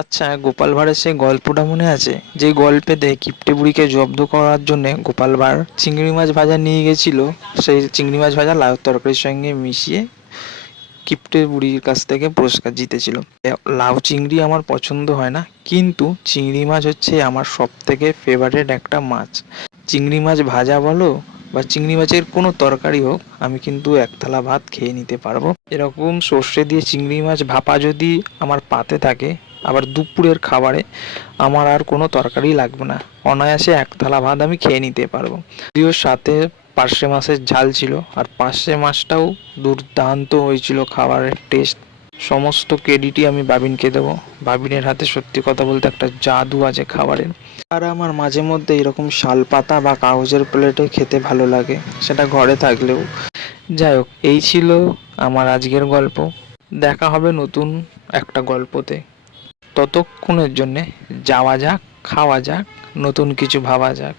আচ্ছা, গোপাল ভাঁড়ের সেই গল্পটা মনে আছে? যে গল্পেতে কিপ্টে বুড়িকে জব্দ করার জন্যে গোপাল ভাঁড় চিংড়ি মাছ ভাজা নিয়ে গেছিল। সেই চিংড়ি মাছ ভাজা লাউ তরকারির সঙ্গে মিশিয়ে কিপ্টে বুড়ির কাছ থেকে পুরস্কার জিতেছিল। লাউ চিংড়ি আমার পছন্দ হয় না, কিন্তু চিংড়ি মাছ হচ্ছে আমার সব থেকে ফেভারিট একটা মাছ। চিংড়ি মাছ ভাজা বলো বা চিংড়ি মাছের কোনো তরকারি হোক, আমি কিন্তু এক থালা ভাত খেয়ে নিতে পারবো। এরকম সর্ষে দিয়ে চিংড়ি মাছ ভাপা যদি আমার পাতে থাকে, আবার দুপুরের খাবারে, আমার আর কোনো তরকারি লাগবে না, অনায়াসে এক থালা ভাত আমি খেয়ে নিতে পারবো। যদিও সাথে পার্শে মাছের ঝাল ছিল, আর পার্শে মাছটাও দুর্দান্ত হয়েছিল খাবারের টেস্ট। সমস্ত ক্রেডিটই আমি বাবিনকে দেবো। বাবিনের হাতে সত্যি কথা বলতে একটা জাদু আছে খাবারের। আর আমার মাঝে মধ্যে এরকম শাল পাতা বা কাগজের প্লেটে খেতে ভালো লাগে, সেটা ঘরে থাকলেও। যাই হোক, এই ছিল আমার আজকের গল্প। দেখা হবে নতুন একটা গল্পতে। ততক্ষণের জন্যে যাওয়া যাক, খাওয়া যাক, নতুন কিছু ভাবা যাক।